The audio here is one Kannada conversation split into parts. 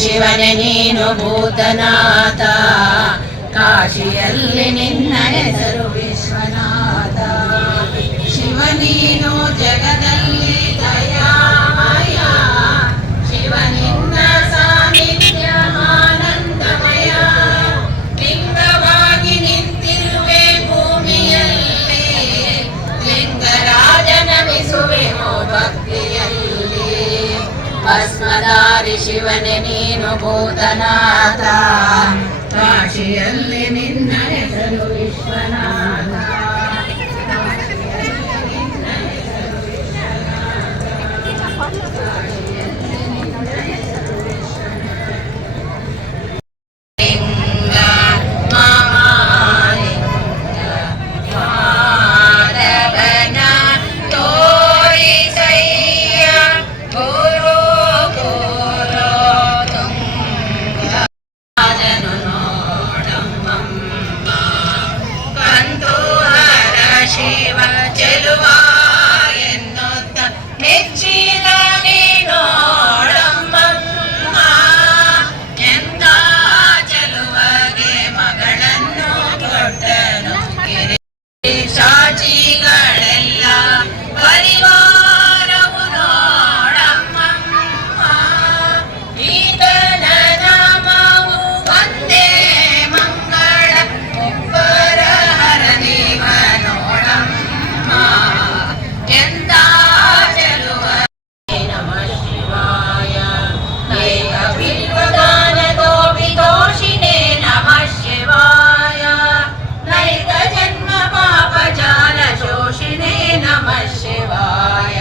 ಶಿವನೇ ನೀನು ಭೂತನಾಥ, ಕಾಶಿಯಲ್ಲಿ ನಿನ್ನ ಹೆಸರು ವಿಶ್ವನಾಥ. ಶಿವ ನೀನು ಜಗದಲ್ಲಿ ದಯಾಮಯ, ಶಿವ ನಿನ್ನ ಸಾನ್ನಿಧ್ಯ ಆನಂದಮಯ. ಲಿಂಗವಾಗಿ ನಿಂತಿರುವೆ ಭೂಮಿಯಲ್ಲಿ, ಲಿಂಗರಾಜನಮಿಸುವೆನೋ ಭಕ್ತಿಯಲ್ಲಿ. ಭಸ್ಮಧಾರಿ ಶಿವನೇ ನೀನು ಭೂತನಾಥ, ಕಾಶಿಯಲ್ಲಿ ನಿನ್ನ ಹೆಸರು ವಿಶ್ವನಾಥ. ಶಿವ ಚೆಲುವ ಎನ್ನುತ್ತ ಮೆಚ್ಚಿದ ನೀನೋಡಮ್ಮ, ಎಂತ ಚೆಲುವಗೆ ಮಗಳನ್ನು ಕೊಟ್ಟನು ಸಾಚಿಗಳೆಲ್ಲ ಪರಿವಾರವು ನೋಡಮ್ಮ. ಈತನ ನಾಮವು ಒಂದೇ ಮಂಗಳ, ಒಬ್ಬರ ಹರನಿವ ನೋಡಮ್ಮ, ಎಂತ ಚೆಲುವ. ನಮಃ ಶಿವಾಯ ಏಕ ಬಿಲ್ವದಾನದೋಪಿತೋಷಿಣೇ ನಮಃ ಶಿವಾಯ, ನೈಕ ಜನ್ಮ ಪಾಪ ಜಾಲ ಶೋಷಿಣೇ ನಮಃ ಶಿವಾಯ,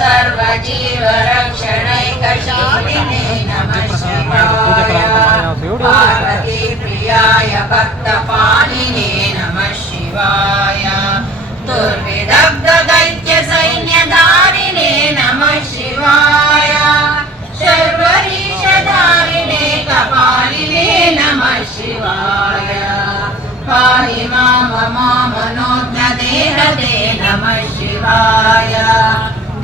ಸರ್ವ ಜೀವ ರಕ್ಷಣೈಕ ಶಾಲಿನೇ ನಮಃ ಶಿವಾಯ, ಪಾರ್ವತಿ ಪ್ರಿಯಾಯ ಭಕ್ತ ಪಾಲಿನೇ ನಮಃ ಶಿವಾಯ, ದುರ್ವಿದಗ್ಧ ದೈತ್ಯ ಸೈನ್ಯಧಾರಿಣೇ ನಮಃ ಶಿವಾಯ, ಶರ್ವರೀಶಧಾರಿಣೇ ಕಪಾಲಿನೇ ನಮಃ ಶಿವಾಯ, ಪಾಹಿ ಮಾಮ ಮನೋಜ್ಞ ದೇಹದೇ ನಮಃ ಶಿವಾಯ,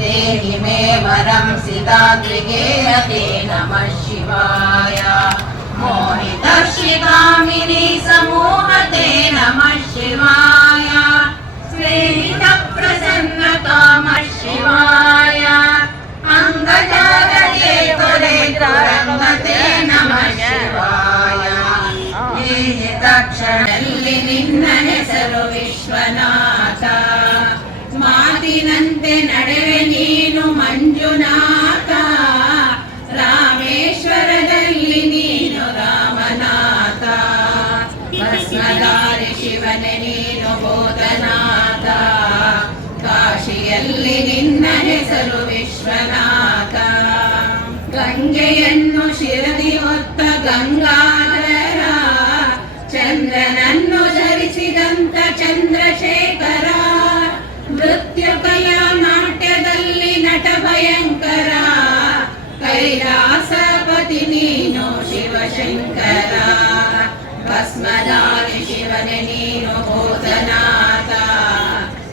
ದೇಹಿ ಮೇ ವರಂ ಸಿತಾದ್ರಿಗೇಹತೆ ನಮಃ ಶಿವಾಯ, ಮೋಹಿತರ್ಷಿಗಾಮಿನಿ ಸಮೂಹತೆ ನಮಃ ಶಿವಾಯ, ಸ್ನೇಹಿತ ಪ್ರಸನ್ನ ಕಾಮ ಶಿವಾಯ, ಅಂಗಜಾಲಗೆ ತೊರೆ ರಂಗತೆ ನಮಃ ಶಿವಾಯ. ಈ ತಕ್ಷಣದಲ್ಲಿ ನಿನ್ನ ಹೆಸರು ವಿಶ್ವನಾಥ, ಮಾತಿನಂತೆ ನಡೆವೆ ನೀನು ಮಂಜುನಾಥ, ರಾಮೇಶ್ವರದಲ್ಲಿ ನೀನು ರಾಮನಾಥ, ಭಸ್ಮಧಾರಿ ಶಿವನೇ ನೀನು ಭೂತನಾಥ, ಕಾಶಿಯಲ್ಲಿ ನಿನ್ನ ಹೆಸರು ವಿಶ್ವನಾಥ. ಗಂಗೆಯನ್ನು ಶಿರದಿ ಹೊತ್ತ ಗಂಗಾಧರ, ಚಂದ್ರನನ್ನು ಧರಿಸಿದಂತ ಚಂದ್ರಶೇಖರ, ನೃತ್ಯಕಲ ನಾಟ್ಯದಲ್ಲಿ ನಟ ಭಯಂಕರ, ಕೈಲಾಸಪತಿ ನೀನು ಶಿವಶಂಕರ, ಭಸ್ಮಧಾರಿ ಶಿವನೇ ನೀನು ಭೂತನಾಥ,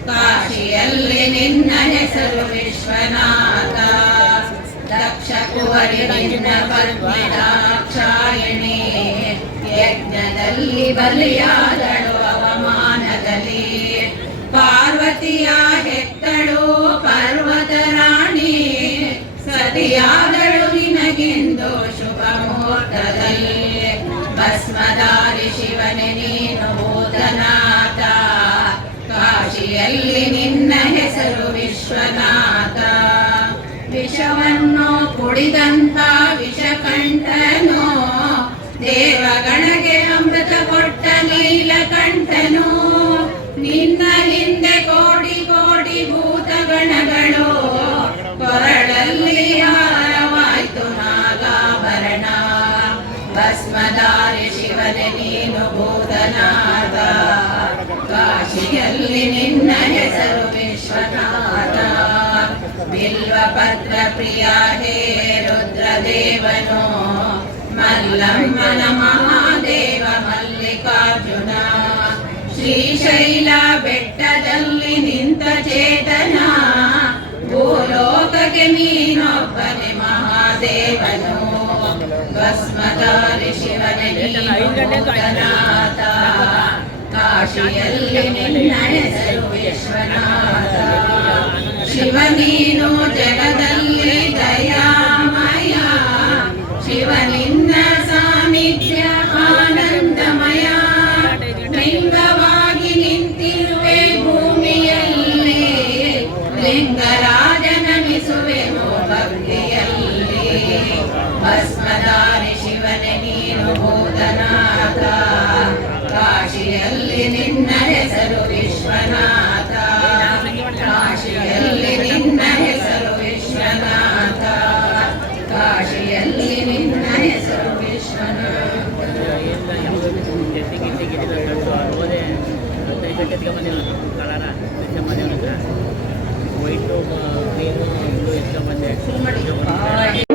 ಕಾಶಿಯಲ್ಲಿ ನಿನ್ನ ಹೆಸರು ವಿಶ್ವನಾಥ. ದಕ್ಷ ಕುವರಿ ನಿನ್ನ ಪತ್ನಿ ದಾಕ್ಷಾಯಣಿ, ಯಜ್ಞದಲ್ಲಿ ಬಲಿಯಾದಳು ಅವಮಾನದಲ್ಲಿ, ಪಾರ್ವತಿಯ ಹೆತ್ತಳು ಪರ್ವತ ರಾಣಿ, ಸತಿಯಾದಳು ನಿನಗೆಂದು ಶುಭ ಮುಹೂರ್ತದಲ್ಲಿ, ಭಸ್ಮಧಾರಿ ಶಿವನೇ ನೀನು ಭೂತನಾಥ, ಕಾಶಿಯಲ್ಲಿ ನಿನ್ನ ಹೆಸರು ವಿಶ್ವನಾಥ. ವಿಷವನ್ನು ಕುಡಿದಂತ ವಿಷಕಂಠನು, ದೇವಗಣಗೆ ಅಮೃತ ಕೊಟ್ಟ ನೀಲಕಂಠನು, ನಿನ್ನ ಹಿಂದೆ ಕೋಟಿ ಕೋಟಿ ಭೂತಗಣಗಳು, ಕೊರಳಲ್ಲಿ ಹಾರವಾಯ್ತು ನಾಗಾಭರಣ, ಭಸ್ಮಧಾರಿ ಶಿವನೇ ನೀನು ಭೂತನಾಥ, ಕಾಶಿಯಲ್ಲಿ ನಿನ್ನ ಹೆಸರು ವಿಶ್ವನಾಥ. ಬಿಲ್ವಪತ್ರ ಪ್ರಿಯ ಹೇ ರುದ್ರದೇವನು, ಮಲ್ಲಮ್ಮನ ಮಹಾದೇವ ಮಲ್ಲಿಕಾರ್ಜುನ, ಶ್ರೀಶೈಲ ಬೆಟ್ಟದಲ್ಲಿ ನಿಂತ ಚೇತನ, ಭೂಲೋಕಕ್ಕೆ ನೀನೊಬ್ಬನೇ ಮಹಾದೇವನು, ಭಸ್ಮಧಾರಿ ಶಿವನೇ ಭೂತನಾಥ ಕಾಶಿಯಲ್ಲಿ ನಿನ್ನ ಹೆಸರು ವಿಶ್ವನಾಥ ಶಿವ ನೀನು ಜಗದಲ್ಲಿ ದಯಾಮಯ ಶಿವ ನಿನ್ನ ಸಾನ್ನಿಧ್ಯ ಆನಂದಮಯ ಲಿಂಗವಾಗಿ ನಿಂತಿರುವೆ ಭೂಮಿಯಲ್ಲಿ ಲಿಂಗರಾಜನಮಿಸುವೆನು ಭಕ್ತಿಯಲ್ಲಿ ಭಸ್ಮಧಾರಿ ಶಿವನೇ ನೀನು ಭೂತನಾಥ ಕಾಶಿಯಲ್ಲಿ ನಿನ್ನ ಹೆಸರು ವಿಶ್ವನಾಥ ಕಾಶಿಯಲ್ಲಿ ನಿನ್ನ ಹೆಸರು ವಿಶ್ವನಾಥ ಕಾಶಿಯಲ್ಲಿ ನಿನ್ನ ಹೆಸರು ವಿಶ್ವನಾಥ ವೈಟು ಕ್ರೀಮು ಬ್ಲೂ ಎತ್ಕೊಂಡ್ಬಂದೆ